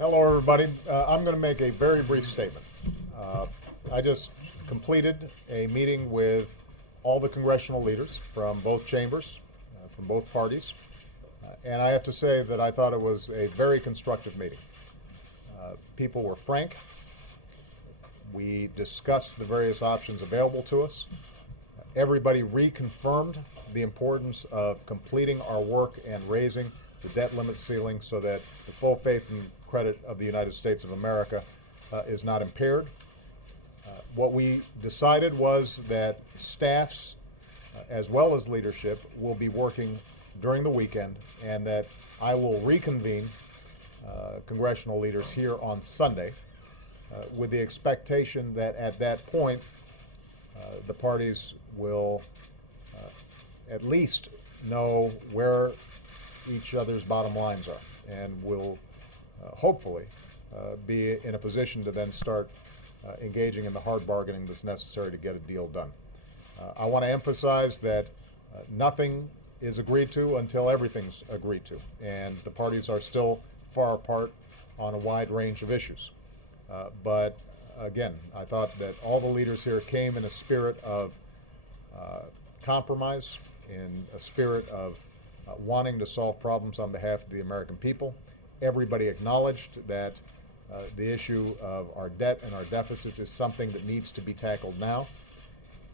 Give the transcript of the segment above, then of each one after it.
Hello, everybody. I'm going to make a very brief statement. I just completed a meeting with all the congressional leaders from both chambers, from both parties, and I have to say that I thought it was a very constructive meeting. People were frank. We discussed the various options available to us. Everybody reconfirmed the importance of completing our work and raising the debt limit ceiling so that the full faith and credit of the United States of America is not impaired. What we decided was that staffs as well as leadership will be working during the weekend, and that I will reconvene congressional leaders here on Sunday with the expectation that at that point the parties will at least know where each other's bottom lines are, and will hopefully be in a position to then start engaging in the hard bargaining that's necessary to get a deal done. I want to emphasize that nothing is agreed to until everything's agreed to, and the parties are still far apart on a wide range of issues. But again, I thought that all the leaders here came in a spirit of compromise, in a spirit of wanting to solve problems on behalf of the American people. Everybody acknowledged that the issue of our debt and our deficits is something that needs to be tackled now.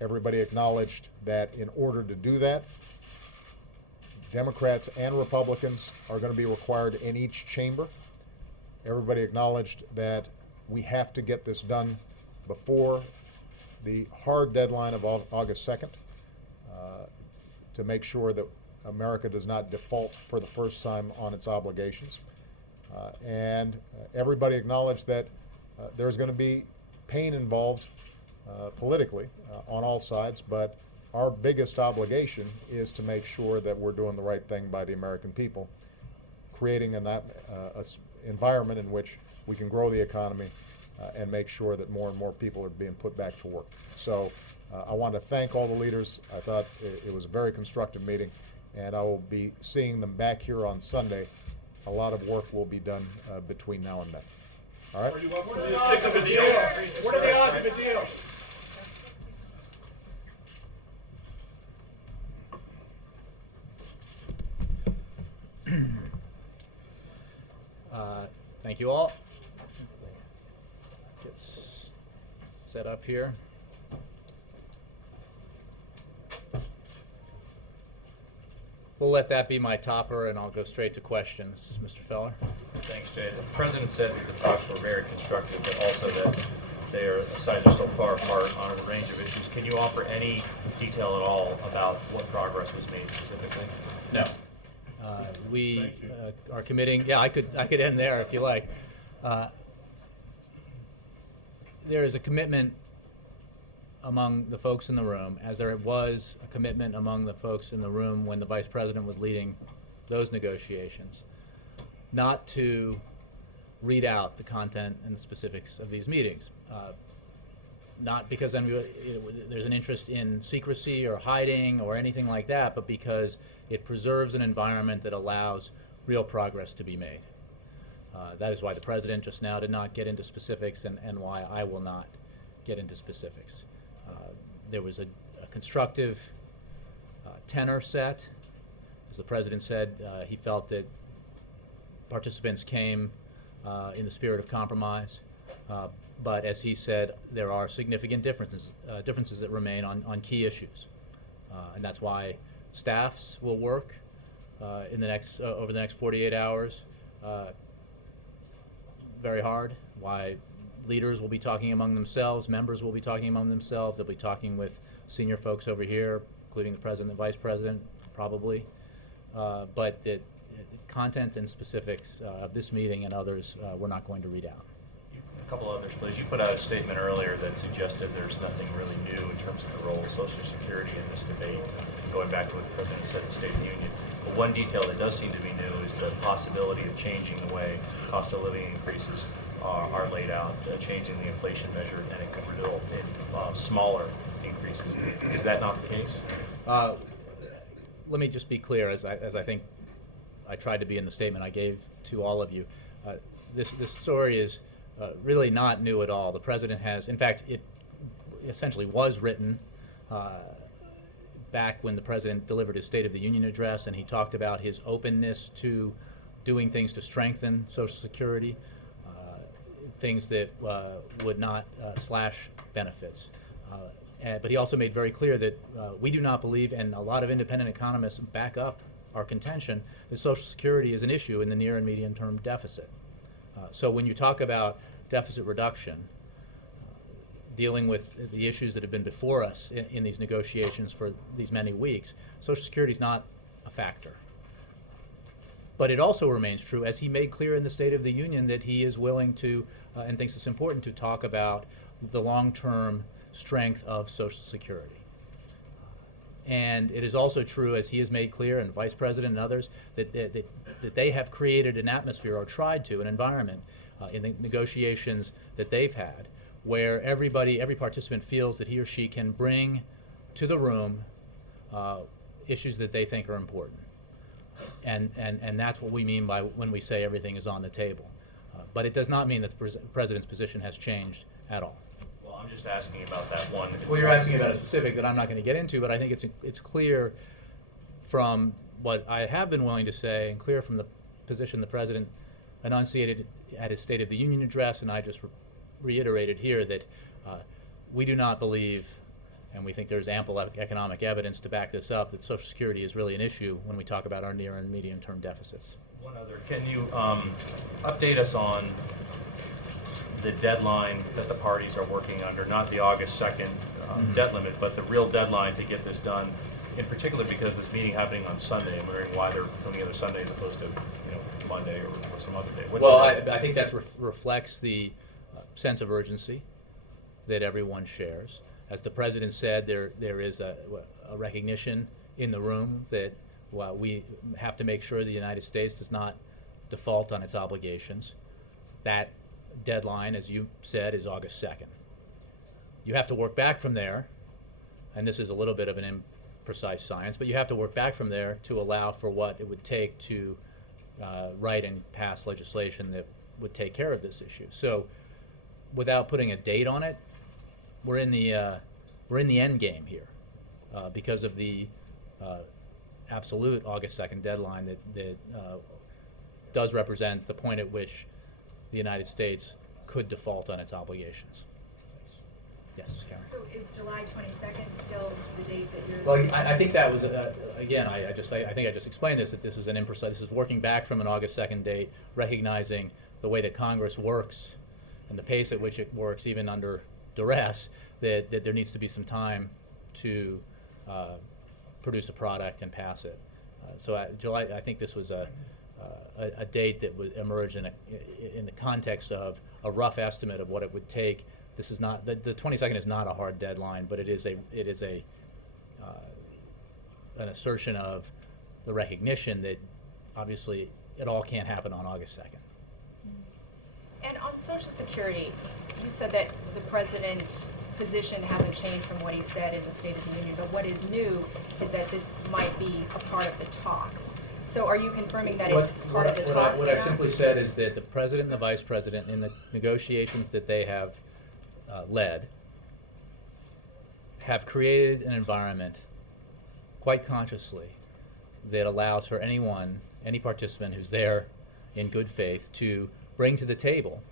Everybody acknowledged that in order to do that, Democrats and Republicans are going to be required in each chamber. Everybody acknowledged that we have to get this done before the hard deadline of August 2nd to make sure that America does not default for the first time on its obligations. And everybody acknowledged that there's going to be pain involved politically on all sides, but our biggest obligation is to make sure that we're doing the right thing by the American people, creating an environment in which we can grow the economy and make sure that more and more people are being put back to work. So I want to thank all the leaders. I thought it was a very constructive meeting, and I will be seeing them back here on Sunday. A lot of work will be done between now and then. All right? What are the odds of a deal? What are the odds of a deal? Thank you all. Get set up here. We'll let that be my topper, and I'll go straight to questions. Mr. Feller? Thanks, Jay. The President said that the talks were very constructive, but also that their sides are still far apart on a range of issues. Can you offer any detail at all about what progress was made specifically? No. We are committing. Yeah, I could end there if you like. There is a commitment among the folks in the room, as there was a commitment among the folks in the room when the Vice President was leading those negotiations, not to read out the content and the specifics of these meetings. Not because there's an interest in secrecy or hiding or anything like that, but because it preserves an environment that allows real progress to be made. That is why the President just now did not get into specifics, and why I will not get into specifics. There was a constructive tenor set. As the President said, he felt that participants came in the spirit of compromise. But as he said, there are significant differences that remain on key issues, and that's why staffs will work in the next over the next 48 hours very hard. Why leaders will be talking among themselves, members will be talking among themselves. They'll be talking with senior folks over here, including the President and Vice President, probably. But the content and specifics of this meeting and others, we're not going to read out. A couple others, please. You put out a statement earlier that suggested there's nothing really new in terms of the role of Social Security in this debate, going back to what the President said in the State of the Union. But one detail that does seem to be new is the possibility of changing the way cost of living increases are laid out, changing the inflation measure, and it could result in smaller increases. Is that not the case? Let me just be clear, as I think I tried to be in the statement I gave to all of you. this story is really not new at all. The president has, in fact, it essentially was written back when the president delivered his State of the Union address, and he talked about his openness to doing things to strengthen Social Security, things that would not slash benefits. But he also made very clear that we do not believe, and a lot of independent economists back up our contention, that Social Security is an issue in the near and medium term deficit. So when you talk about deficit reduction, dealing with the issues that have been before us in these negotiations for these many weeks, Social Security is not a factor. But it also remains true, as he made clear in the State of the Union, that he is willing to, and thinks it's important to talk about the long-term strength of Social Security. And it is also true, as he has made clear, and Vice President and others, that they have created an atmosphere, or tried to, an environment in the negotiations that they've had, where every participant feels that he or she can bring to the room issues that they think are important. And that's what we mean by when we say everything is on the table. But it does not mean that the president's position has changed at all. Well, I'm just asking about that one. Well, you're asking about a specific that I'm not going to get into, but I think it's clear from what I have been willing to say, and clear from the position the president enunciated at his State of the Union address, and I just reiterated here, that we do not believe, and we think there's ample economic evidence to back this up, that Social Security is really an issue when we talk about our near and medium term deficits. One other, can you update us on the deadline that the parties are working under, not the August 2nd debt limit, but the real deadline to get this done, in particular because this meeting happening on Sunday. I'm wondering why they're putting together Sunday as opposed to Monday or some other day. Well, I think that reflects the sense of urgency that everyone shares. As the president said, there is a recognition in the room that we have to make sure the United States does not default on its obligations. That deadline, as you said, is August 2nd. You have to work back from there, and this is a little bit of an imprecise science, but you have to work back from there to allow for what it would take to write and pass legislation that would take care of this issue. So, without putting a date on it, we're in the end game here because of the absolute August 2nd deadline that does represent the point at which the United States could default on its obligations. Yes, Karen. So is July 22nd still the date that you're? Well, I think that was again. I think I just explained this, that this is an imprecise. This is working back from an August 2nd date, recognizing the way that Congress works and the pace at which it works, even under duress, that there needs to be some time to produce a product and pass it. So July, I think this was a date that would emerge in the context of a rough estimate of what it would take. This is not the 22nd is not a hard deadline, but it is an assertion of the recognition that obviously it all can't happen on August 2nd. And on Social Security, you said that the president's position hasn't changed from what he said in the State of the Union, but what is new is that this might be a part of the talks. So are you confirming that it's part of the talks What now? I've simply said is that the president and the vice president, in the negotiations that they have led, have created an environment quite consciously that allows for any participant who's there in good faith to bring to the table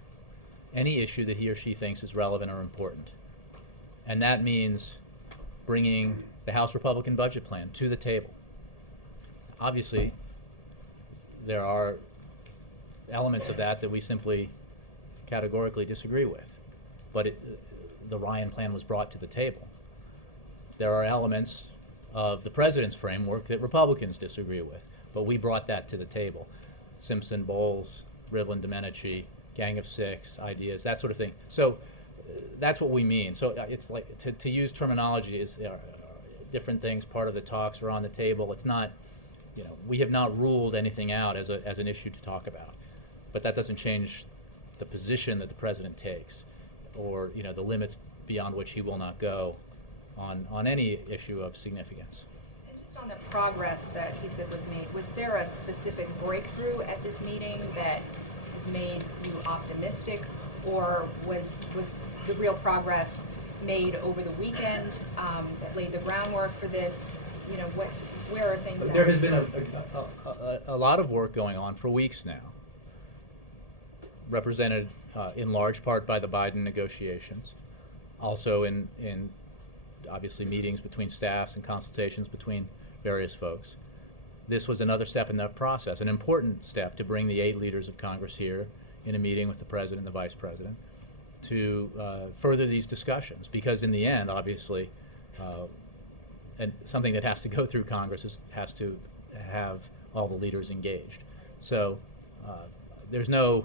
any issue that he or she thinks is relevant or important. And that means bringing the House Republican budget plan to the table. Obviously, there are elements of that we simply categorically disagree with. But the Ryan plan was brought to the table. There are elements of the president's framework that Republicans disagree with, but we brought that to the table. Simpson, Bowles, Rivlin, Domenici, Gang of Six, ideas, that sort of thing. So that's what we mean. So it's like to use terminology is different things. Part of the talks are on the table. It's not, we have not ruled anything out as an issue to talk about, but that doesn't change the position that the president takes, or the limits beyond which he will not go on any issue of significance. And just on the progress that he said was made, was there a specific breakthrough at this meeting that has made you optimistic, or was the real progress made over the weekend that laid the groundwork for this? You know, where are things at? There has been a lot of work going on for weeks now, represented in large part by the Biden negotiations, also in obviously meetings between staffs and consultations between various folks. This was another step in that process, an important step to bring the 8 leaders of Congress here in a meeting with the President and the Vice President to further these discussions, because in the end, obviously, and something that has to go through Congress has to have all the leaders engaged. So there's no,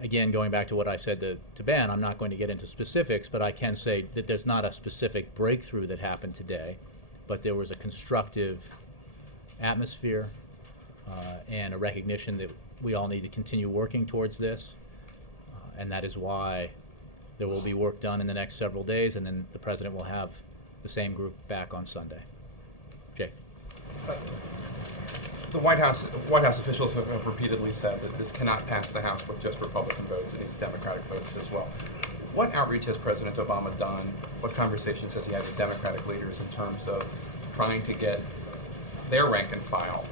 again, going back to what I said to Ben, I'm not going to get into specifics, but I can say that there's not a specific breakthrough that happened today, but there was a constructive atmosphere and a recognition that we all need to continue working towards this, and that is why there will be work done in the next several days, and then the President will have the same group back on Sunday. Jay. The White House officials have repeatedly said that this cannot pass the House with just Republican votes. It needs Democratic votes as well. What outreach has President Obama done? What conversations has he had with Democratic leaders in terms of trying to get their rank and file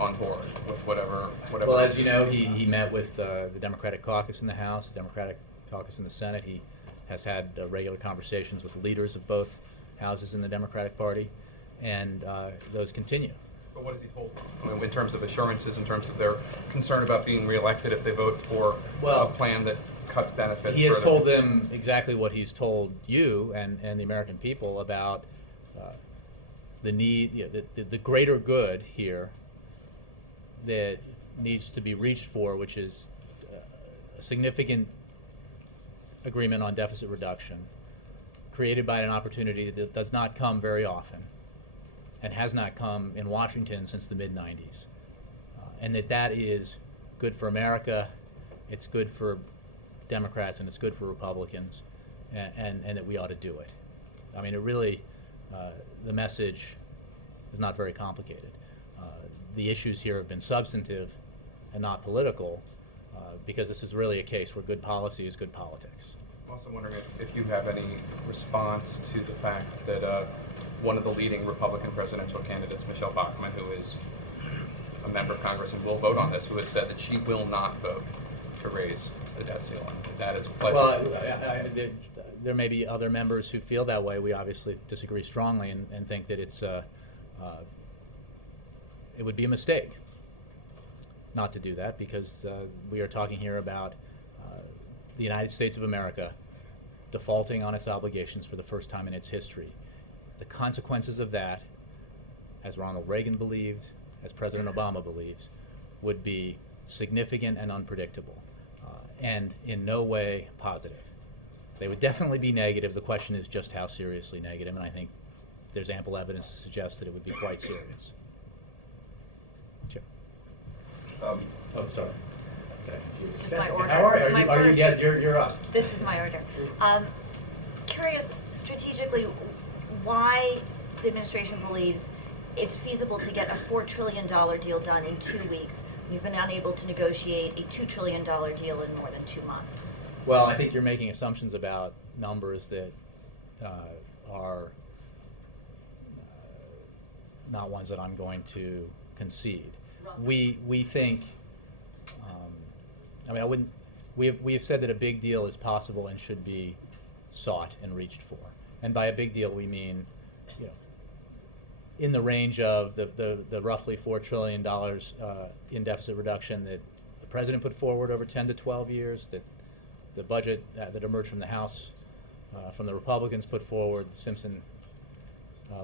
on board with whatever? Well, as you know, he met with the Democratic caucus in the House, the Democratic caucus in the Senate. He has had regular conversations with the leaders of both houses in the Democratic Party, and those continue. But what has he told them? I mean, in terms of assurances, in terms of their concern about being reelected if they vote for a plan that cuts benefits? He has told them exactly what he's told you and the American people about the need, the greater good here that needs to be reached for, which is a significant agreement on deficit reduction created by an opportunity that does not come very often and has not come in Washington since the mid-90s. And that is good for America, it's good for Democrats, and it's good for Republicans, and that we ought to do it. I mean, it really, the message is not very complicated. The issues here have been substantive and not political, because this is really a case where good policy is good politics. I'm also wondering if you have any response to the fact that one of the leading Republican presidential candidates, Michelle Bachmann, who is a member of Congress and will vote on this, who has said that she will not vote to raise the debt ceiling. That is a pledge. Well, there may be other members who feel that way. We obviously disagree strongly and think that it would be a mistake not to do that, because we are talking here about the United States of America defaulting on its obligations for the first time in its history. The consequences of that, as Ronald Reagan believed, as President Obama believes, would be significant and unpredictable, and in no way positive. They would definitely be negative. The question is just how seriously negative, and I think there's ample evidence to suggest that it would be quite serious. Sure. Oh, sorry. This is my order. How are you? It's my first. Yes, you're up. This is my order. Curious, strategically, why the administration believes it's feasible to get a $4 trillion deal done in 2 weeks. We've been unable to negotiate a $2 trillion deal in more than 2 months. Well, I think you're making assumptions about numbers that are not ones that I'm going to concede. We think. I mean, we have said that a big deal is possible and should be sought and reached for. And by a big deal, we mean, in the range of the roughly $4 trillion in deficit reduction that the President put forward over 10 to 12 years, that the budget that emerged from the House, from the Republicans put forward, Simpson,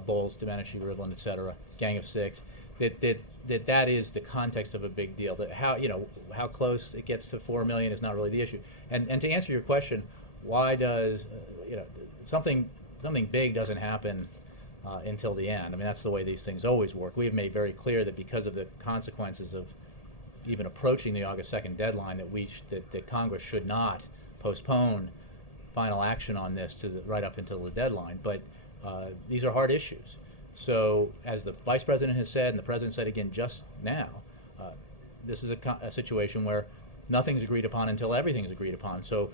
Bowles, Domenici, Rivlin, et cetera, Gang of Six, that is the context of a big deal. That how close it gets to 4 million is not really the issue. And to answer your question, why does something big doesn't happen until the end? I mean, that's the way these things always work. We have made very clear that because of the consequences of even approaching the August 2nd deadline, that Congress should not postpone final action on this right up until the deadline. But these are hard issues. So, as the Vice President has said, and the President said again just now, this is a situation where nothing's agreed upon until everything's agreed upon. So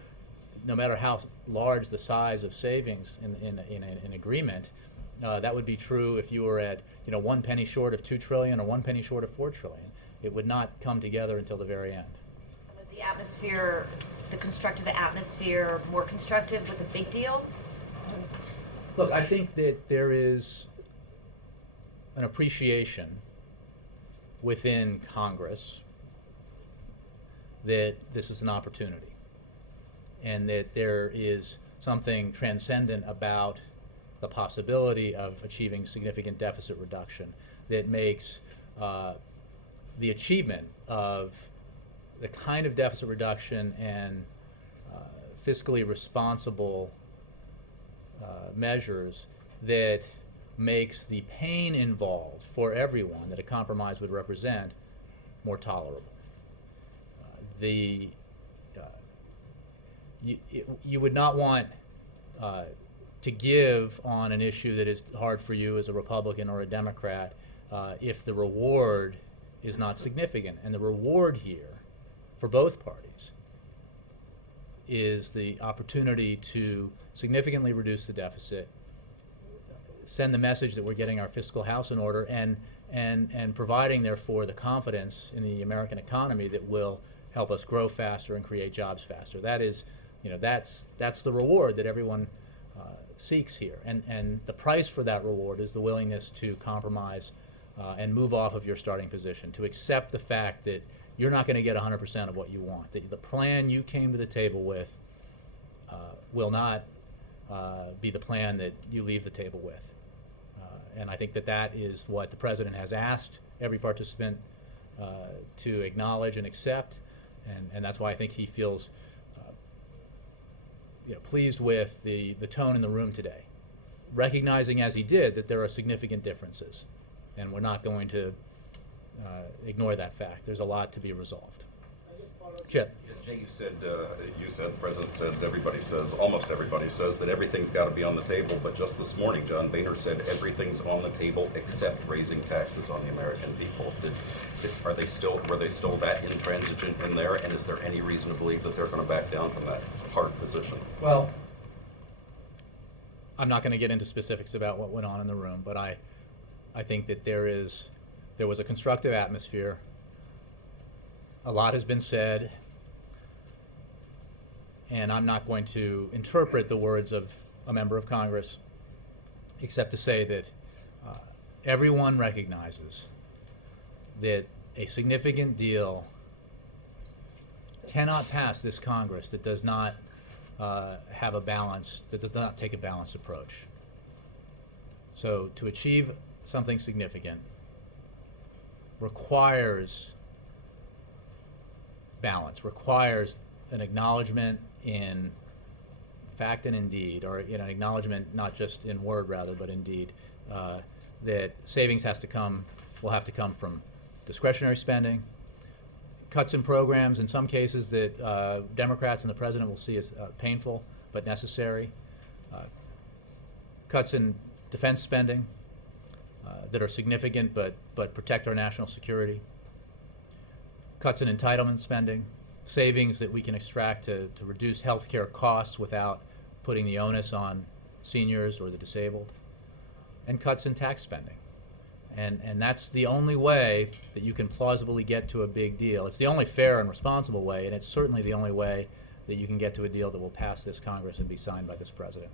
no matter how large the size of savings in an agreement, that would be true if you were at 1 penny short of $2 trillion or 1 penny short of $4 trillion. It would not come together until the very end. Was the atmosphere, the constructive atmosphere, more constructive with a big deal? Look, I think that there is an appreciation within Congress that this is an opportunity, and that there is something transcendent about the possibility of achieving significant deficit reduction that makes the achievement of the kind of deficit reduction and fiscally responsible measures that makes the pain involved for everyone that a compromise would represent more tolerable. You would not want to give on an issue that is hard for you as a Republican or a Democrat if the reward is not significant. And the reward here for both parties is the opportunity to significantly reduce the deficit, send the message that we're getting our fiscal house in order, and providing, therefore, the confidence in the American economy that will help us grow faster and create jobs faster. That is, that's the reward that everyone seeks here. And the price for that reward is the willingness to compromise and move off of your starting position, to accept the fact that you're not going to get 100% of what you want, that the plan you came to the table with will not be the plan that you leave the table with. And I think that is what the President has asked every participant to acknowledge and accept, and that's why I think he feels pleased with the tone in the room today, recognizing as he did that there are significant differences, and we're not going to ignore that fact. There's a lot to be resolved. Chip. Yeah, Jay, you said, the President said, everybody says, almost everybody says that everything's got to be on the table, but just this morning, John Boehner said everything's on the table except raising taxes on the American people. Were they still that intransigent in there, and is there any reason to believe that they're going to back down from that hard position? Well, I'm not going to get into specifics about what went on in the room, but I think that there was a constructive atmosphere. A lot has been said, and I'm not going to interpret the words of a member of Congress except to say that everyone recognizes that a significant deal cannot pass this Congress that does not have a balance, that does not take a balanced approach. So to achieve something significant requires balance, requires an acknowledgement in fact and in deed, or an acknowledgement not just in word rather, but in deed, that savings will have to come from discretionary spending, cuts in programs in some cases that Democrats and the President will see as painful but necessary, cuts in defense spending that are significant but protect our national security, cuts in entitlement spending, savings that we can extract to reduce health care costs without putting the onus on seniors or the disabled, and cuts in tax spending. And that's the only way that you can plausibly get to a big deal. It's the only fair and responsible way, and it's certainly the only way that you can get to a deal that will pass this Congress and be signed by this President,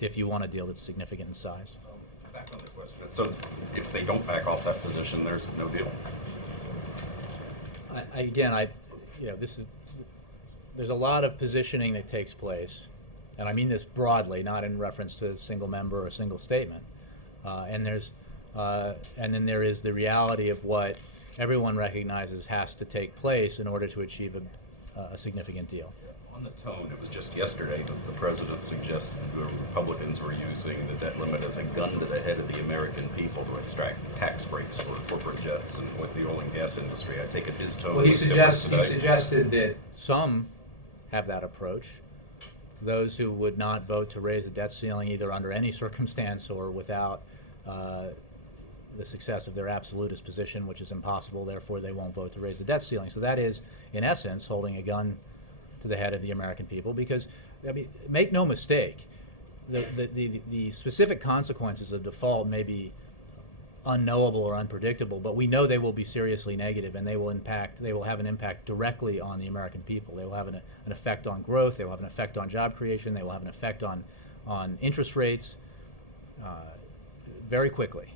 if you want a deal that's significant in size. Back on the question. So if they don't back off that position, there's no deal. There's a lot of positioning that takes place, and I mean this broadly, not in reference to a single member or a single statement. And then there is the reality of what everyone recognizes has to take place in order to achieve a significant deal. On the tone, it was just yesterday that the President suggested the Republicans were using the debt limit as a gun to the head of the American people to extract tax breaks for corporate jets and with the oil and gas industry. I take it his tone Well, he was different today. suggested that some have that approach. Those who would not vote to raise the debt ceiling either under any circumstance or without the success of their absolutist position, which is impossible, therefore they won't vote to raise the debt ceiling. So that is, in essence, holding a gun to the head of the American people, because, I mean, make no mistake, the specific consequences of default may be unknowable or unpredictable, but we know they will be seriously negative, and they will have an impact directly on the American people. They will have an effect on growth, they will have an effect on job creation, they will have an effect on interest rates very quickly.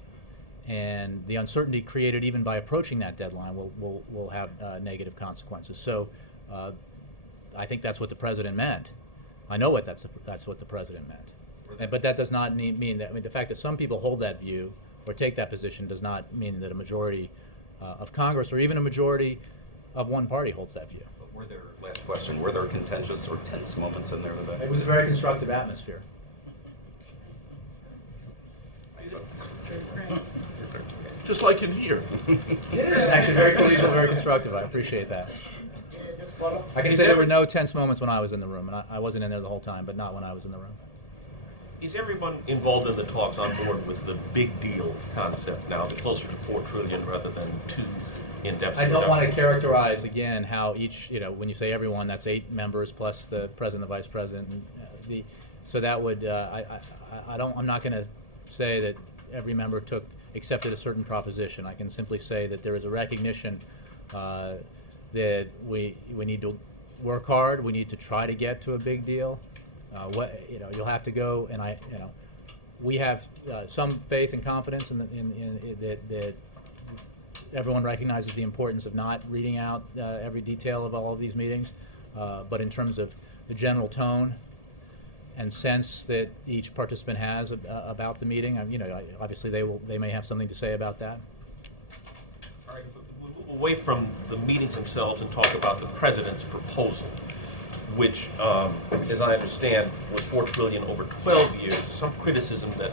And the uncertainty created even by approaching that deadline will have negative consequences. So I think that's what the president meant. I know that's what the president meant. But that does not mean that, I mean, the fact that some people hold that view or take that position does not mean that a majority of Congress or even a majority of one party holds that view. But were there, last question, were there contentious or tense moments in there today? It was a very constructive atmosphere. Just like in here. It's actually very collegial, very constructive. I appreciate that. I can say there were no tense moments when I was in the room, and I wasn't in there the whole time, but not when I was in the room. Is everyone involved in the talks on board with the big deal concept now, the closer to $4 trillion rather than 2 in deficit I don't want to reduction? characterize again how each, when you say everyone, that's 8 members plus the president, the vice president, and so that would I'm not going to say that every member accepted a certain proposition. I can simply say that there is a recognition that we need to work hard. We need to try to get to a big deal. You'll have to go, and we have some faith and confidence in that everyone recognizes the importance of not reading out every detail of all of these meetings, but in terms of the general tone and sense that each participant has about the meeting, obviously they may have something to say about that. All right, we'll move away from the meetings themselves and talk about the president's proposal, which, as I understand, was $4 trillion over 12 years. Some criticism that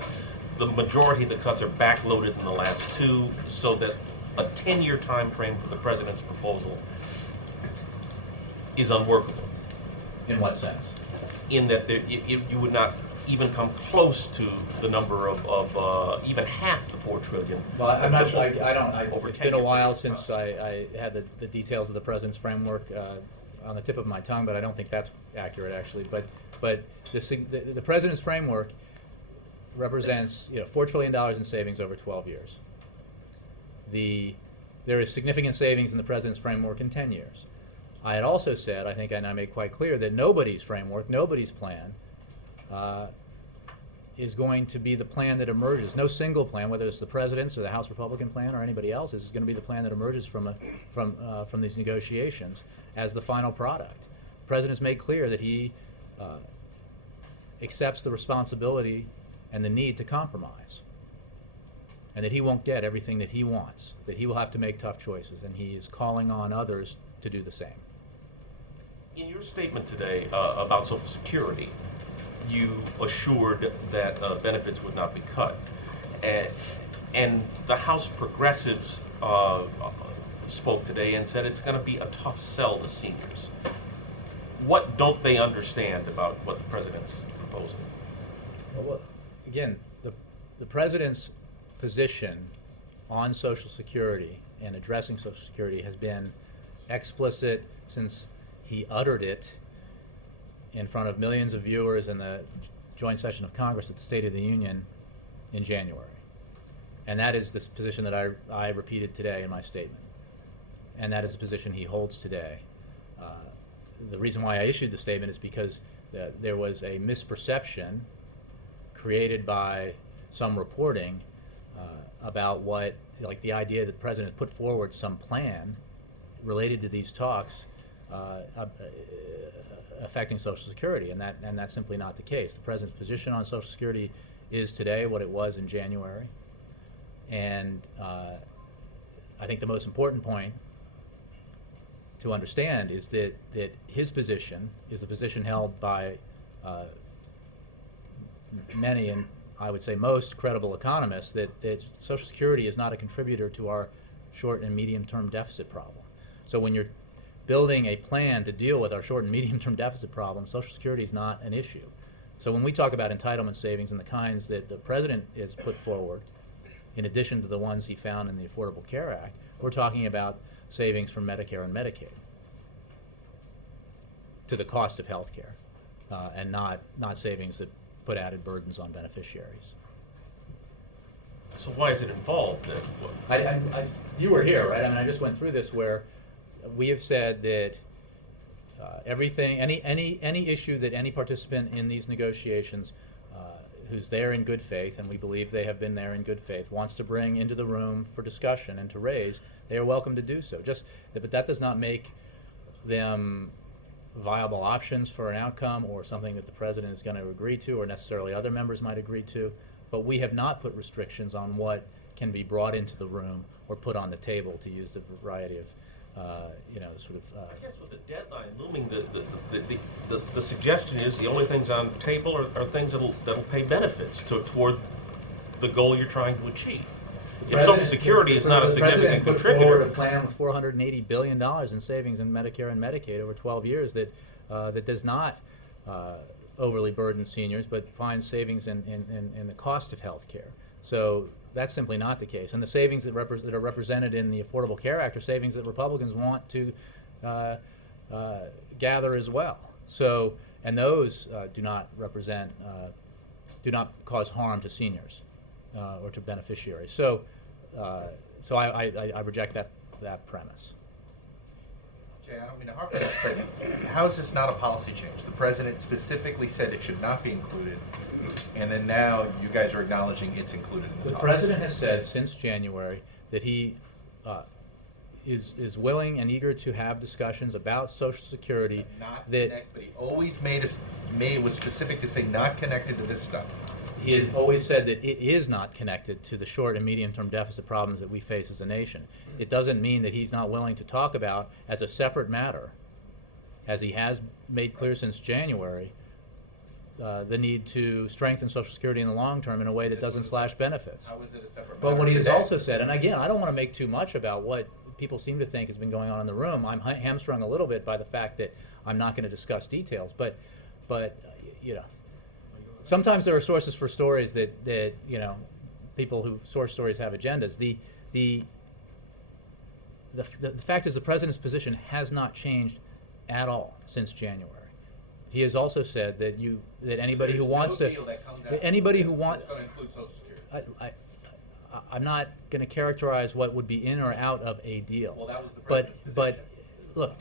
the majority of the cuts are backloaded in the last 2, so that a 10-year time frame for the president's proposal is unworkable. In what sense? In that you would not even come close to the number of even half the $4 trillion. Well, I'm not sure. Over It's been a 10 while years. since I had the details of the president's framework on the tip of my tongue, but I don't think that's accurate actually. But the president's framework represents $4 trillion in savings over 12 years. There is significant savings in the president's framework in 10 years. I had also said, I think, and I made quite clear, that nobody's framework, nobody's plan is going to be the plan that emerges. No single plan, whether it's the president's or the House Republican plan or anybody else's, is going to be the plan that emerges from these negotiations as the final product. The president has made clear that he accepts the responsibility and the need to compromise, and that he won't get everything that he wants, that he will have to make tough choices, and he is calling on others to do the same. In your statement today about Social Security, you assured that benefits would not be cut. And the House progressives spoke today and said it's going to be a tough sell to seniors. What don't they understand about what the president's proposing? Well, again, the president's position on Social Security and addressing Social Security has been explicit since he uttered it in front of millions of viewers in the joint session of Congress at the State of the Union in January. And that is this position that I repeated today in my statement. And that is the position he holds today. The reason why I issued the statement is because there was a misperception created by some reporting about the idea that the president put forward some plan related to these talks affecting Social Security, and that's simply not the case. The president's position on Social Security is today what it was in January, and I think the most important point to understand is that his position is the position held by many, and I would say most, credible economists, that Social Security is not a contributor to our short and medium-term deficit problem. So when you're building a plan to deal with our short and medium-term deficit problem, Social Security is not an issue. So when we talk about entitlement savings and the kinds that the president has put forward, in addition to the ones he found in the Affordable Care Act, we're talking about savings from Medicare and Medicaid to the cost of health care, and not savings that put added burdens on beneficiaries. So why is it involved then? You were here, right? I mean, I just went through this where we have said that everything, any issue that any participant in these negotiations who's there in good faith, and we believe they have been there in good faith, wants to bring into the room for discussion and to raise, they are welcome to do so. But that does not make them viable options for an outcome or something that the president is going to agree to or necessarily other members might agree to. But we have not put restrictions on what can be brought into the room or put on the table, to use the variety of, sort of. I guess with the deadline looming, the suggestion is the only things on the table are things that'll pay benefits toward the goal you're trying to achieve. If Social Security is not a significant contributor, the president put forward a plan with $480 billion in savings in Medicare and Medicaid over 12 years that does not overly burden seniors, but finds savings in the cost of health care. So that's simply not the case. And the savings that are represented in the Affordable Care Act are savings that Republicans want to gather as well. So, and those do not cause harm to seniors or to beneficiaries. So, I reject that premise. Jay, I don't mean to harp on this, but how is this not a policy change? The president specifically said it should not be included, and then now you guys are acknowledging it's included in the The policy. president has said since January that he is willing and eager to have discussions about Social Security. But he always was specific to say not connected to this stuff. He has always said that it is not connected to the short and medium-term deficit problems that we face as a nation. It doesn't mean that he's not willing to talk about, as a separate matter, as he has made clear since January, the need to strengthen Social Security in the long term in a way that doesn't slash benefits. How is it a separate matter But what he has today? also said, and again, I don't want to make too much about what people seem to think has been going on in the room. I'm hamstrung a little bit by the fact that I'm not going to discuss details, but sometimes there are sources for stories that people who source stories have agendas. The fact is the president's position has not changed at all since January. He has also said that anybody who wants to, anybody who wants, going to include Social Security. I'm not going to characterize what would be in or out of a deal. Well, that was the president's but look,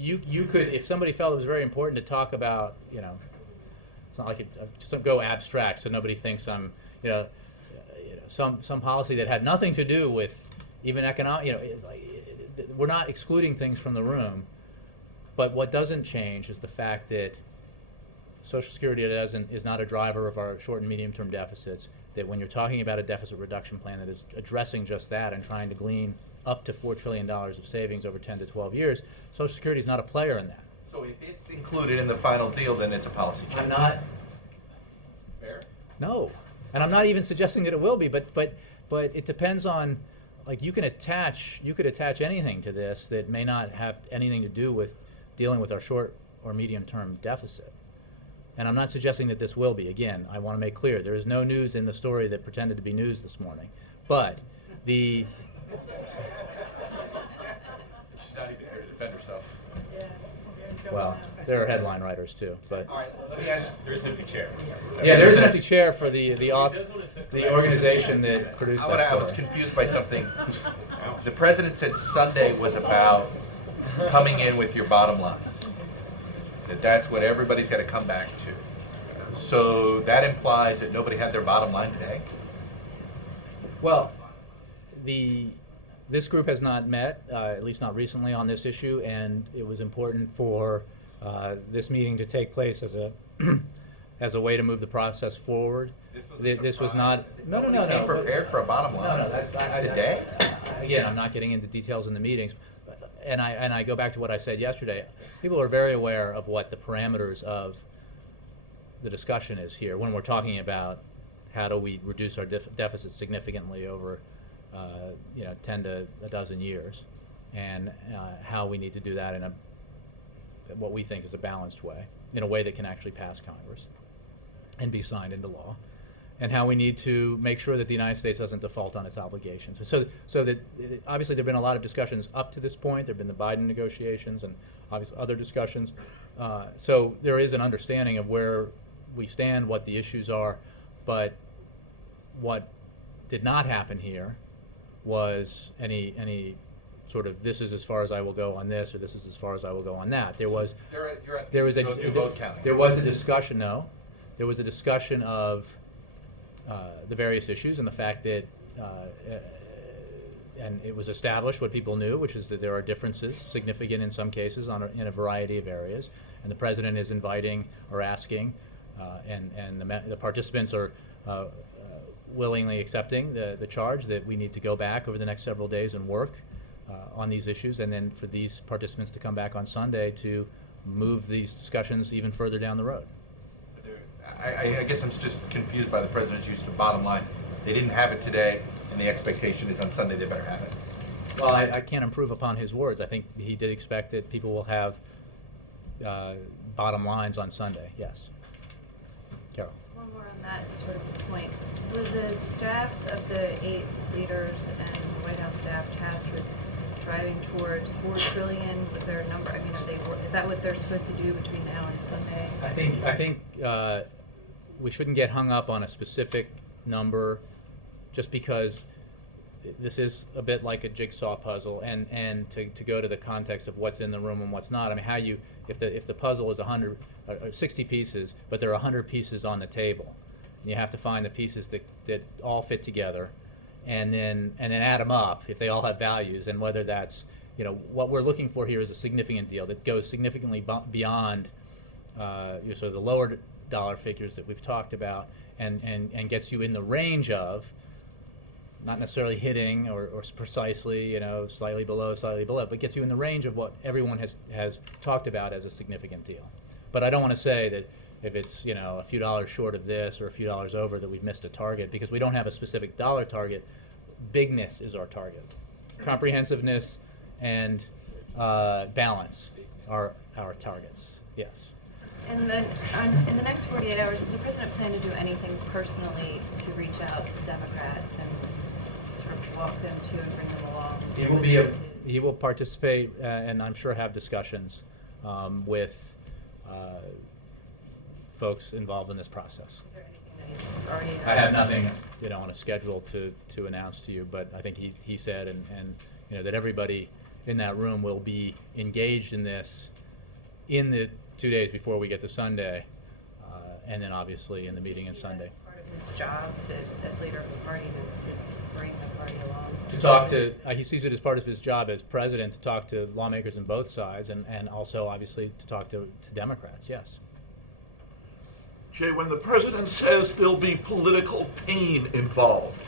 you could, if somebody felt it was very important to talk about, it's not like just go abstract so nobody thinks I'm, some policy that had nothing to do with even economic, we're not excluding things from the room, but what doesn't change is the fact that Social Security is not a driver of our short and medium-term deficits, that when you're talking about a deficit reduction plan that is addressing just that and trying to glean up to $4 trillion of savings over 10 to 12 years, Social Security is not a player in that. So if it's included in the final deal, then it's a policy change. I'm not. Fair? No, and I'm not even suggesting that it will be. But it depends on, like, you could attach anything to this that may not have anything to do with dealing with our short or medium term deficit. And I'm not suggesting that this will be. Again, I want to make clear there is no news in the story that pretended to be news this morning. But She's not even here to defend herself. well, there are headline writers too. But All right, let me ask. There's an empty chair. yeah, there's an empty chair for the organization that produced that I was story. confused by something. The president said Sunday was about coming in with your bottom lines. That's what everybody's got to come back to. So that implies that nobody had their bottom line today? Well, this group has not met, at least not recently, on this issue, and it was important for this meeting to take place as a as a way to move the process forward. This was not. No. Nobody came prepared for a bottom line. No, that's today. Again, I'm not getting into details in the meetings, and I go back to what I said yesterday. People are very aware of what the parameters of the discussion is here when we're talking about how do we reduce our deficit significantly over 10 to a dozen years, and how we need to do that in what we think is a balanced way, in a way that can actually pass Congress and be signed into law. and how we need to make sure that the United States doesn't default on its obligations. So that obviously there have been a lot of discussions up to this point. There have been the Biden negotiations and obviously other discussions. So there is an understanding of where we stand, what the issues are, but what did not happen here was any sort of this is as far as I will go on this, or this is as far as I will go on that. There was there was a vote counting. there was a discussion. No, there was a discussion of the various issues and the fact that and it was established what people knew, which is that there are differences, significant in some cases, in a variety of areas, and the president is inviting or asking, and the participants are willingly accepting the charge that we need to go back over the next several days and work on these issues, and then for these participants to come back on Sunday to move these discussions even further down the road. I guess I'm just confused by the president's use of bottom line. They didn't have it today, and the expectation is on Sunday they better have it. Well, I can't improve upon his words. I think he did expect that people will have bottom lines on Sunday, yes. Carol. One more on that sort of point. Were the staffs of the 8 leaders and White House staff tasked with driving towards $4 trillion? Was there a number? I mean, is that what they're supposed to do between now and Sunday? I think we shouldn't get hung up on a specific number, just because this is a bit like a jigsaw puzzle, and to go to the context of what's in the room and what's not. I mean, if the puzzle is 60 pieces, but there are 100 pieces on the table, and you have to find the pieces that all fit together, and then add them up if they all have values, and whether that's, what we're looking for here is a significant deal that goes significantly beyond sort of the lower dollar figures that we've talked about, and gets you in the range of, not necessarily hitting or precisely, slightly below, but gets you in the range of what everyone has talked about as a significant deal. But I don't want to say that if it's, a few dollars short of this or a few dollars over that we've missed a target, because we don't have a specific dollar target. Bigness is our target. Comprehensiveness and balance are our targets, yes. And then in the next 48 hours, does the president plan to do anything personally to reach out to Democrats and sort of walk them to and bring them along? He will participate and I'm sure have discussions with folks involved in this process. Is there anything that he's already announced? I have nothing, on a schedule to announce to you, but I think he said and that everybody in that room will be engaged in this in the 2 days before we get to Sunday, and then obviously in the meeting on Sunday. Part of his job as leader of the party to bring the party along. To talk to, he sees it as part of his job as president to talk to lawmakers on both sides, and also obviously to talk to Democrats. Yes. Jay, when the president says there'll be political pain involved,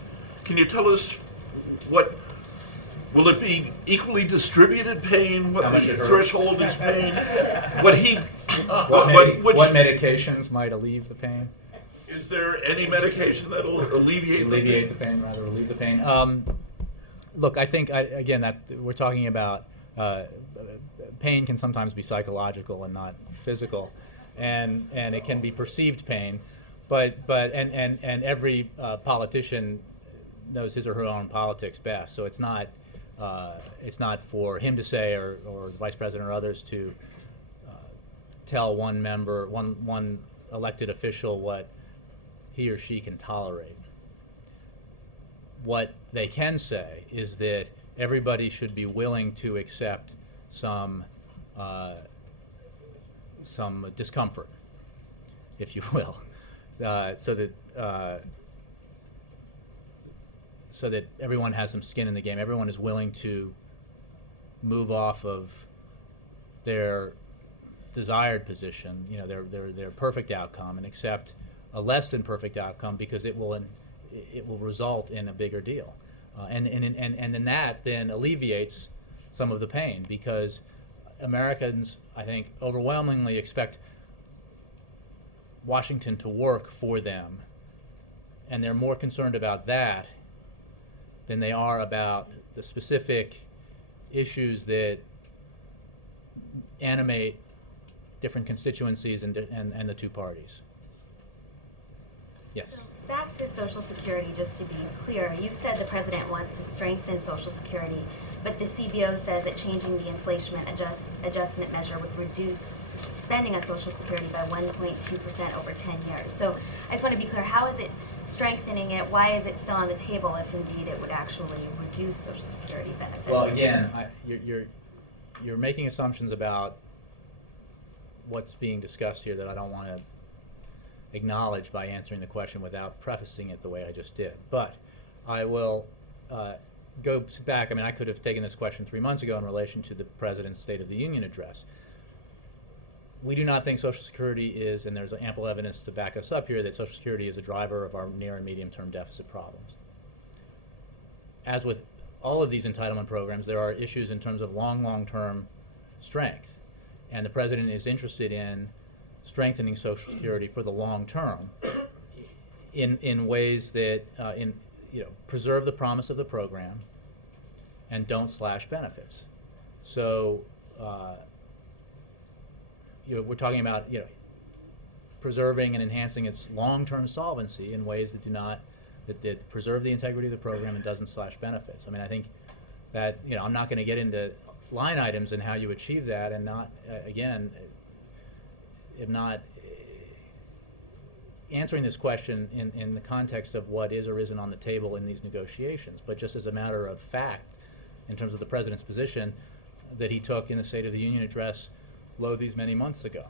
can you tell us will it be equally distributed pain? What the threshold is pain? What medications might alleviate the pain? Is there any medication that'll alleviate the pain? Rather relieve the pain. Look, I think again that we're talking about pain can sometimes be psychological and not physical, and it can be perceived pain, but every politician knows his or her own politics best. So it's not for him to say or the vice president or others to tell one elected official what he or she can tolerate. What they can say is that everybody should be willing to accept some discomfort, if you will, so that everyone has some skin in the game. Everyone is willing to move off of their desired position, their perfect outcome, and accept a less than perfect outcome because it will result in a bigger deal, and then that then alleviates some of the pain, because Americans, I think, overwhelmingly expect Washington to work for them, and they're more concerned about that than they are about the specific issues that animate different constituencies and the two parties. Yes. So back to Social Security, just to be clear, you said the president wants to strengthen Social Security, but the CBO says that changing the inflation adjustment measure would reduce spending on Social Security by 1.2% over 10 years. So I just want to be clear, how is it strengthening it? Why is it still on the table if indeed it would actually reduce Social Security benefits? Well, again, you're making assumptions about what's being discussed here that I don't want to acknowledge by answering the question without prefacing it the way I just did. But I will go back. I mean, I could have taken this question 3 months ago in relation to the President's State of the Union address. We do not think Social Security is, and there's ample evidence to back us up here, that Social Security is a driver of our near and medium-term deficit problems. As with all of these entitlement programs, there are issues in terms of long-term strength. And the President is interested in strengthening Social Security for the long term in ways that preserve the promise of the program and don't slash benefits. So we're talking about preserving and enhancing its long-term solvency in ways that do not that preserve the integrity of the program and doesn't slash benefits. I mean, I think that I'm not going to get into line items and how you achieve that, and not if not answering this question in the context of what is or isn't on the table in these negotiations, but just as a matter of fact, in terms of the President's position that he took in the State of the Union address these many months ago.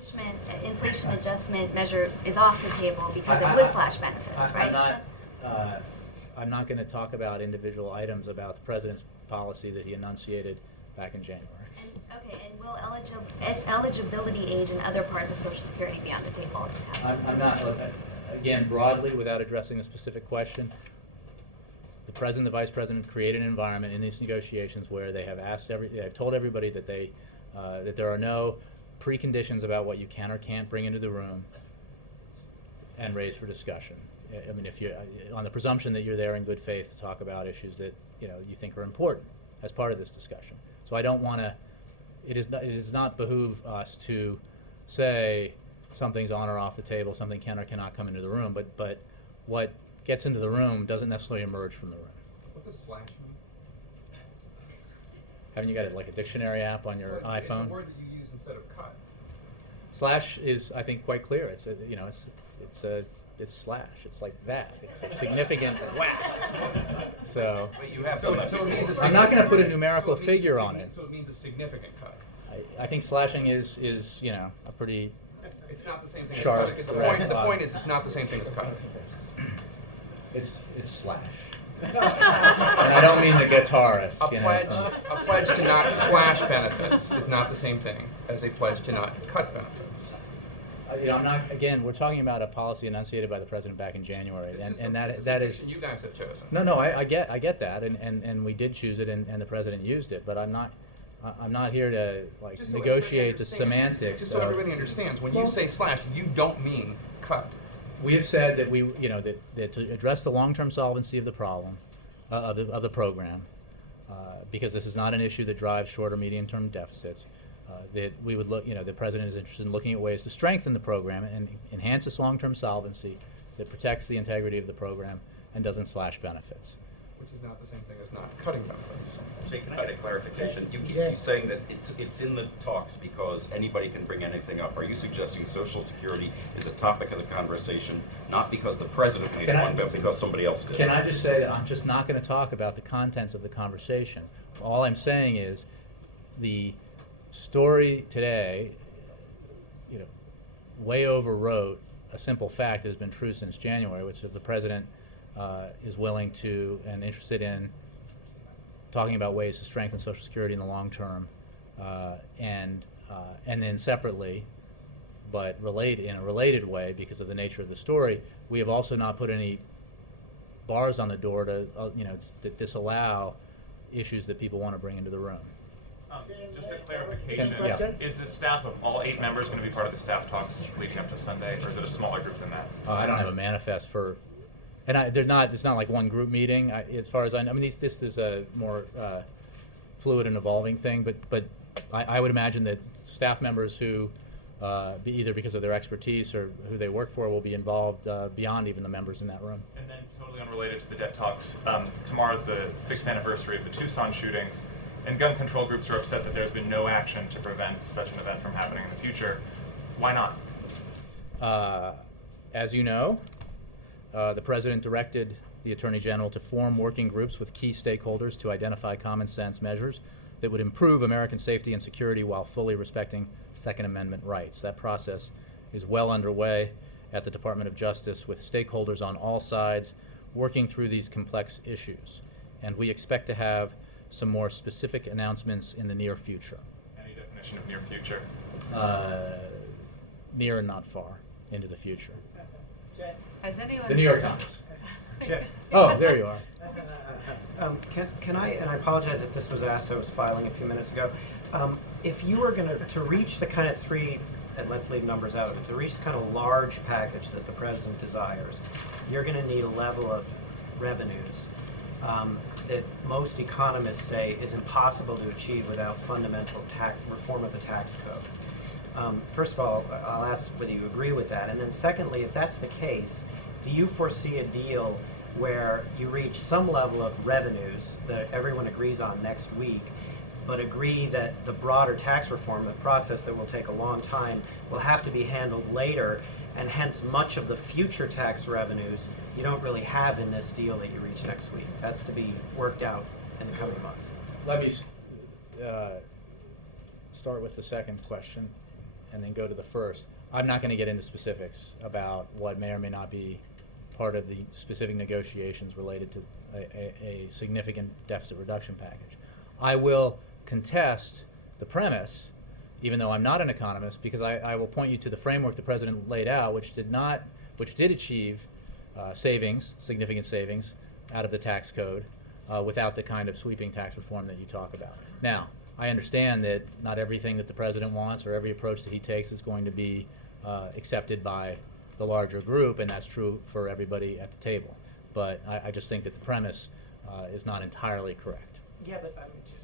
So the inflation adjustment measure is off the table because it would slash benefits, right? I'm not going to talk about individual items about the President's policy that he enunciated back in January. And will eligibility age and other parts of Social Security be on the table? I'm not, again, broadly, without addressing the specific question, the President and the Vice President created an environment in these negotiations where they have they've told everybody that that there are no preconditions about what you can or can't bring into the room and raise for discussion. I mean, if you're on the presumption that you're there in good faith to talk about issues that you think are important as part of this discussion. So I don't want to. It does not behoove us to say something's on or off the table, something can or cannot come into the room. But what gets into the room doesn't necessarily emerge from the room. What does slash mean? Haven't you got a dictionary app on your iPhone? It's a word that you use instead of cut. Slash is, I think, quite clear. It's slash. It's like that. It's a significant whack. So, I'm not going to put a numerical figure on it. So it means a significant cut. I think slashing is a pretty. It's not the same thing sharp, as cut. The point is, it's not the same thing as cut. It's slash. And I don't mean the guitarist. A pledge to not slash benefits is not the same thing as a pledge to not cut benefits. I'm not. Again, we're talking about a policy enunciated by the President back in January, and that is. You guys have chosen. No, I get that, and we did choose it, and the President used it, but I'm not here to negotiate the semantics. Just so everybody understands, when you say slash, you don't mean cut. We have said that that to address the long-term solvency of the problem, of the program, because this is not an issue that drives short or medium-term deficits. That we would look, the President is interested in looking at ways to strengthen the program and enhance its long-term solvency that protects the integrity of the program and doesn't slash benefits. Which is not the same thing as not cutting benefits. Jay, can I get a clarification? You keep saying that it's in the talks because anybody can bring anything up. Are you suggesting Social Security is a topic of the conversation, not because the President made one, but because somebody else did? Can I just say that I'm just not going to talk about the contents of the conversation. All I'm saying is the story today, way overwrote a simple fact that has been true since January, which is the President is willing to and interested in talking about ways to strengthen Social Security in the long term, and then separately, but in a related way because of the nature of the story, we have also not put any bars on the door to disallow issues that people want to bring into the room. Just a clarification, is the staff of all 8 members going to be part of the staff talks leading up to Sunday, or is it a smaller group than that? I don't have a manifest for, and it's not like one group meeting. As far as I mean, this is a more fluid and evolving thing, but I would imagine that staff members who either because of their expertise or who they work for, will be involved beyond even the members in that room. And then totally unrelated to the debt talks, tomorrow's the 6th anniversary of the Tucson shootings, and gun control groups are upset that there's been no action to prevent such an event from happening in the future. Why not? As you know, the President directed the Attorney General to form working groups with key stakeholders to identify common sense measures that would improve American safety and security while fully respecting Second Amendment rights. That process is well underway at the Department of Justice with stakeholders on all sides working through these complex issues. And we expect to have some more specific announcements in the near future. Any definition of near future? Near and not far into the future. Has anyone? The New York Times. Jay. Oh, there you are. Can I, and I apologize if this was asked, I was filing a few minutes ago. If you were to reach the kind of three, and let's leave numbers out of it, to reach the kind of large package that the President desires, you're going to need a level of revenues that most economists say is impossible to achieve without fundamental reform of the tax code. First of all, I'll ask whether you agree with that. And then secondly, if that's the case, do you foresee a deal where you reach some level of revenues that everyone agrees on next week, but agree that the broader tax reform, a process that will take a long time, will have to be handled later, and hence much of the future tax revenues you don't really have in this deal that you reach next week? That's to be worked out in the coming months. Let me start with the second question and then go to the first. I'm not going to get into specifics about what may or may not be part of the specific negotiations related to a significant deficit reduction package. I will contest the premise, even though I'm not an economist, because I will point you to the framework the President laid out, which did achieve significant savings out of the tax code without the kind of sweeping tax reform that you talk about. Now, I understand that not everything that the President wants or every approach that he takes is going to be accepted by the larger group, and that's true for everybody at the table. But I just think that the premise is not entirely correct. Yeah, but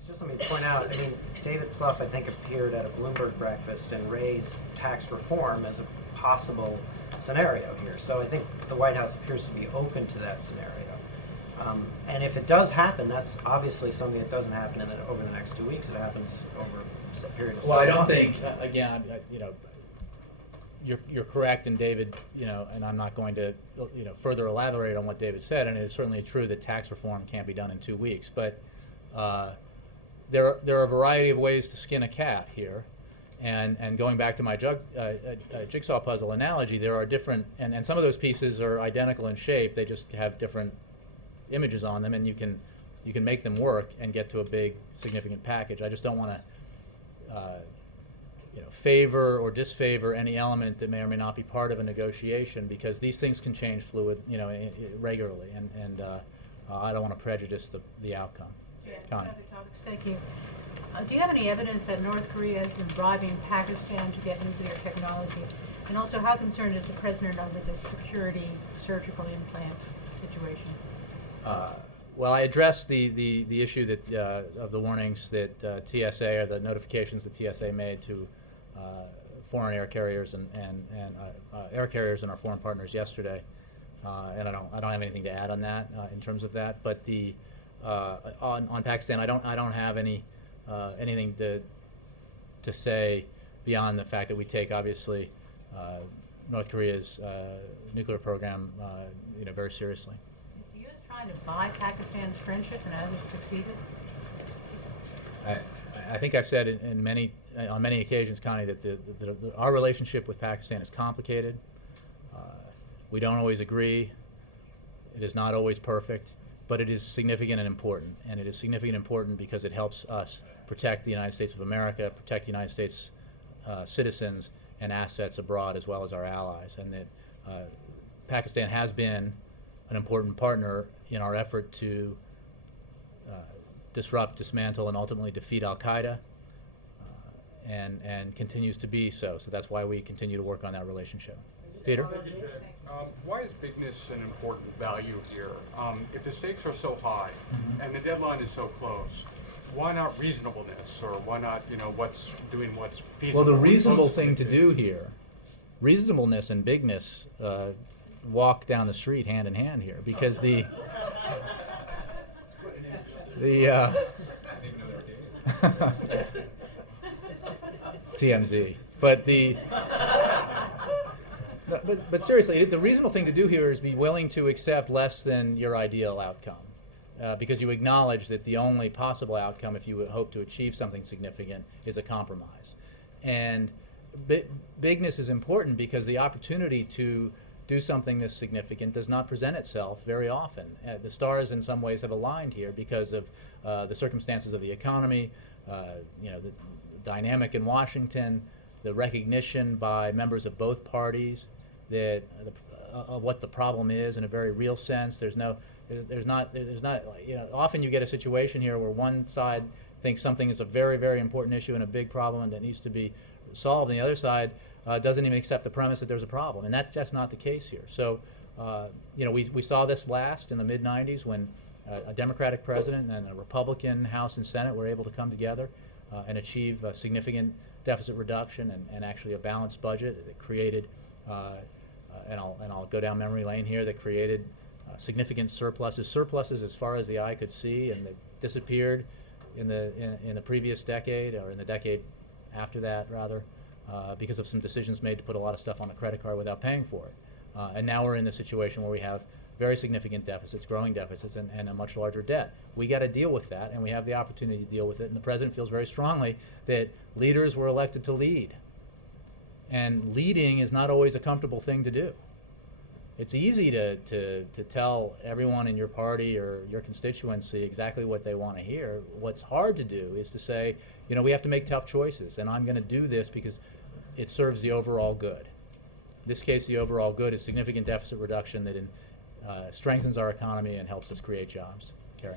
just let me point out, I mean, David Plouffe, I think, appeared at a Bloomberg breakfast and raised tax reform as a possible scenario here. So I think the White House appears to be open to that scenario. And if it does happen, that's obviously something that doesn't happen over the next 2 weeks. It happens over a period of 7 months. Well, I don't think, again, you're correct, and David, and I'm not going to, further elaborate on what David said, and it is certainly true that tax reform can't be done in 2 weeks. But there are a variety of ways to skin a cat here, and going back to my jigsaw puzzle analogy, there are different, and some of those pieces are identical in shape. They just have different images on them, and you can make them work and get to a big, significant package. I just don't want to favor or disfavor any element that may or may not be part of a negotiation, because these things can change regularly, and I don't want to prejudice the outcome. Connie. Thank you. Do you have any evidence that North Korea has been bribing Pakistan to get nuclear technology? And also, how concerned is the President over the security surgical implant situation? Well, I addressed the issue that of the warnings that TSA, or the notifications that TSA made to foreign air carriers and air carriers and our foreign partners yesterday, and I don't have anything to add on that in terms of that. But on Pakistan, I don't have anything to say beyond the fact that we take, obviously, North Korea's nuclear program very seriously. Is the U.S. trying to buy Pakistan's friendship, and has it succeeded? I think I've said on many occasions, Connie, that our relationship with Pakistan is complicated. We don't always agree. It is not always perfect, but it is significant and important. And it is significant and important because it helps us protect the United States of America, protect the United States citizens and assets abroad, as well as our allies. And that Pakistan has been an important partner in our effort to disrupt, dismantle, and ultimately defeat Al-Qaeda, and continues to be so. So that's why we continue to work on that relationship. Peter? Why is bigness an important value here? If the stakes are so high and the deadline is so close, why not reasonableness, or why not, what's feasible? Well, the what's reasonable supposed thing to be? do here, reasonableness and bigness walk down the street hand in hand here, because the TMZ, but but seriously, the reasonable thing to do here is be willing to accept less than your ideal outcome, because you acknowledge that the only possible outcome, if you hope to achieve something significant, is a compromise. And bigness is important because the opportunity to do something this significant does not present itself very often. The stars in some ways have aligned here because of the circumstances of the economy, the dynamic in Washington, the recognition by members of both parties that of what the problem is in a very real sense. There's not, often you get a situation here where one side thinks something is a very, very important issue and a big problem and that needs to be solved, and the other side doesn't even accept the premise that there's a problem, and that's just not the case here. So, we saw this last in the mid-'90s when a Democratic president and a Republican House and Senate were able to come together and achieve a significant deficit reduction and actually a balanced budget that created, and I'll go down memory lane here, that created significant surpluses as far as the eye could see, and that disappeared in the previous decade, or in the decade after that rather, because of some decisions made to put a lot of stuff on a credit card without paying for it. And now we're in the situation where we have very significant deficits, growing deficits, and a much larger debt. We got to deal with that, and we have the opportunity to deal with it. And the president feels very strongly that leaders were elected to lead. And leading is not always a comfortable thing to do. It's easy to tell everyone in your party or your constituency exactly what they want to hear. What's hard to do is to say, we have to make tough choices, and I'm going to do this because it serves the overall good. In this case, the overall good is significant deficit reduction that strengthens our economy and helps us create jobs. Carrie.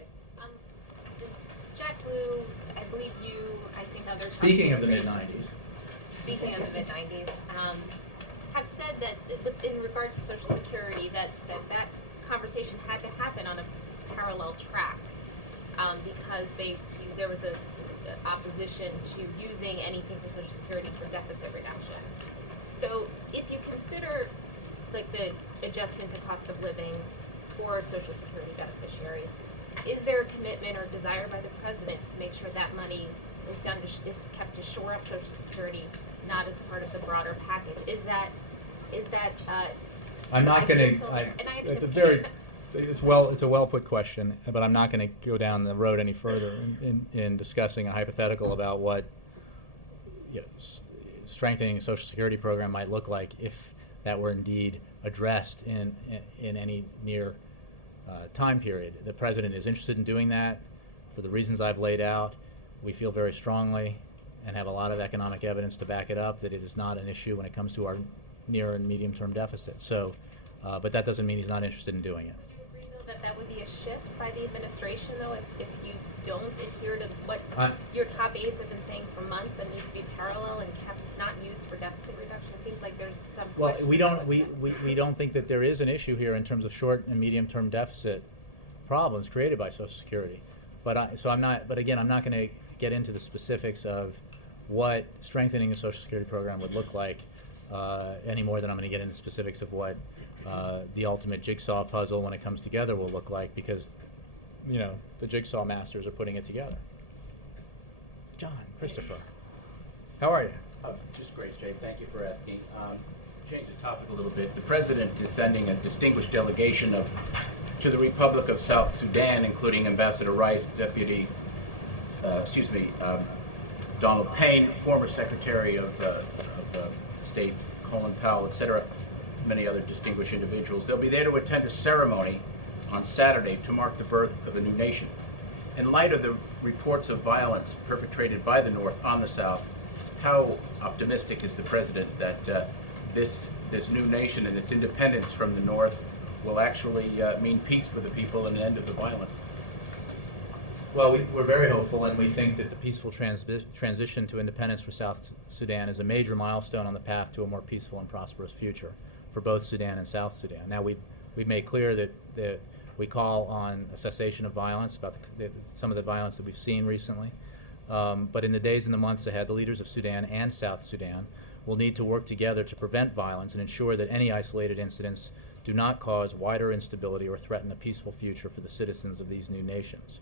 JetBlue, I believe I think other Speaking of the mid-'90s. Speaking of the mid-'90s, have said that in regards to Social Security, that conversation had to happen on a parallel track because there was a opposition to using anything for Social Security for deficit reduction. So if you consider the adjustment to cost of living for Social Security beneficiaries, is there a commitment or desire by the president to make sure that money is kept to shore up Social Security, not as part of the broader package? Is that I'm not going to. It's a well put question, but I'm not going to go down the road any further in discussing a hypothetical about what strengthening a Social Security program might look like if that were indeed addressed in any near time period. The president is interested in doing that for the reasons I've laid out. We feel very strongly and have a lot of economic evidence to back it up that it is not an issue when it comes to our near and medium term deficit. So, but that doesn't mean he's not interested in doing it. Would you agree, though, that would be a shift by the administration, though, if you don't adhere to what your top aides have been saying for months, that it needs to be parallel and kept not used for deficit reduction? It seems like there's some. Well, we don't think that there is an issue here in terms of short and medium term deficit problems created by Social Security. But I'm not going to get into the specifics of what strengthening a Social Security program would look like any more than I'm going to get into specifics of what the ultimate jigsaw puzzle when it comes together will look like, because the jigsaw masters are putting it together. John, Christopher, how are you? Just great, Jay. Thank you for asking. Change the topic a little bit. The president is sending a distinguished delegation to the Republic of South Sudan, including Ambassador Rice, Donald Payne, former Secretary of State Colin Powell, etc., many other distinguished individuals. They'll be there to attend a ceremony on Saturday to mark the birth of a new nation. In light of the reports of violence perpetrated by the North on the South, how optimistic is the president that this new nation and its independence from the North will actually mean peace for the people and an end of the violence? Well, we're very hopeful, and we think that the peaceful transition to independence for South Sudan is a major milestone on the path to a more peaceful and prosperous future for both Sudan and South Sudan. Now, we've made clear that We call on a cessation of violence, about some of the violence that we've seen recently. But in the days and the months ahead, the leaders of Sudan and South Sudan will need to work together to prevent violence and ensure that any isolated incidents do not cause wider instability or threaten a peaceful future for the citizens of these new nations.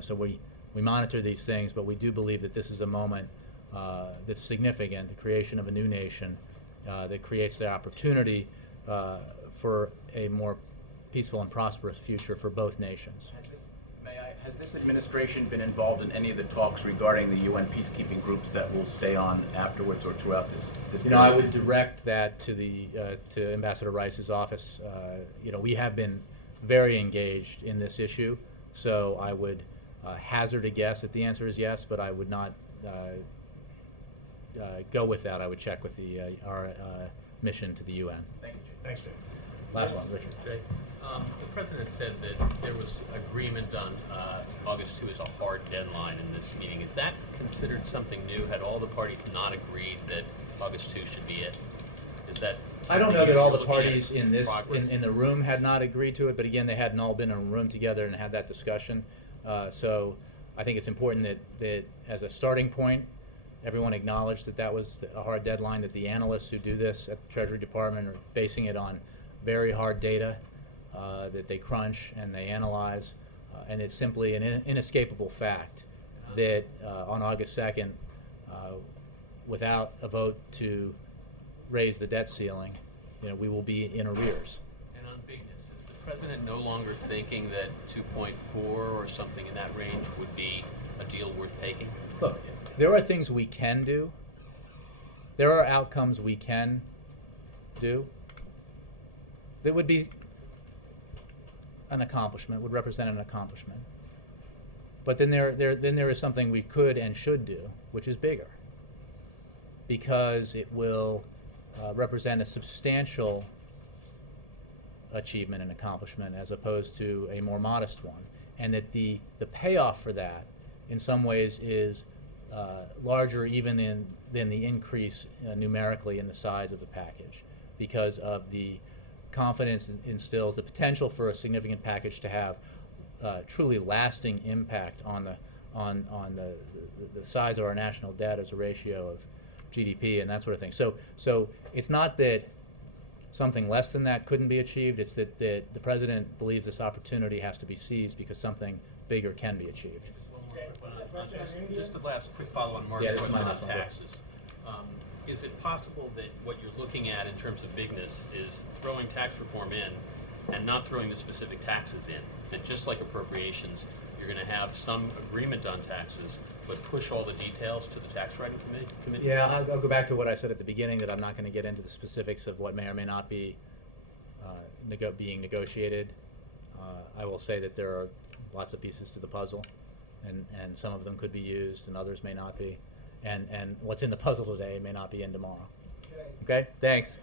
So we monitor these things, but we do believe that this is a moment that's significant, the creation of a new nation that creates the opportunity for a more peaceful and prosperous future for both nations. Has this administration been involved in any of the talks regarding the UN peacekeeping groups that will stay on afterwards or throughout this period? I would direct that to to Ambassador Rice's office. We have been very engaged in this issue, so I would hazard a guess that the answer is yes, but I would not go with that. I would check with our mission to the UN. Thank you, Jay. Thanks, Jay. Last one, Richard. Jay, the President said that there was agreement on August 2 as a hard deadline in this meeting. Is that considered something new? Had all the parties not agreed that August 2 should be it? Is that I don't know that all the parties in the room had not agreed to it, but again, they hadn't all been in a room together and had that discussion. So I think it's important that as a starting point, everyone acknowledged that that was a hard deadline, that the analysts who do this at the Treasury Department are basing it on very hard data that they crunch and they analyze, and it's simply an inescapable fact that on August 2nd, without a vote to raise the debt ceiling, we will be in arrears. And on bigness, is the President no longer thinking that 2.4 or something in that range would be a deal worth taking? Look, there are things we can do. There are outcomes we can do that would be an accomplishment, would represent an accomplishment. But then there is something we could and should do, which is bigger, because it will represent a substantial achievement and accomplishment as opposed to a more modest one, and that the payoff for that in some ways is larger even than the increase numerically in the size of the package, because of the confidence it instills, the potential for a significant package to have truly lasting impact on the size of our national debt as a ratio of GDP and that sort of thing. So it's not that something less than that couldn't be achieved. It's that the President believes this opportunity has to be seized because something bigger can be achieved. Just the last quick follow on Mark's question on taxes. Is it possible that what you're looking at in terms of bigness is throwing tax reform in and not throwing the specific taxes in? That just like appropriations, you're going to have some agreement on taxes, but push all the details to the tax writing committee? Yeah, I'll go back to what I said at the beginning, that I'm not going to get into the specifics of what may or may not be being negotiated. I will say that there are lots of pieces to the puzzle, and some of them could be used and others may not be. And what's in the puzzle today may not be in tomorrow. Okay, thanks.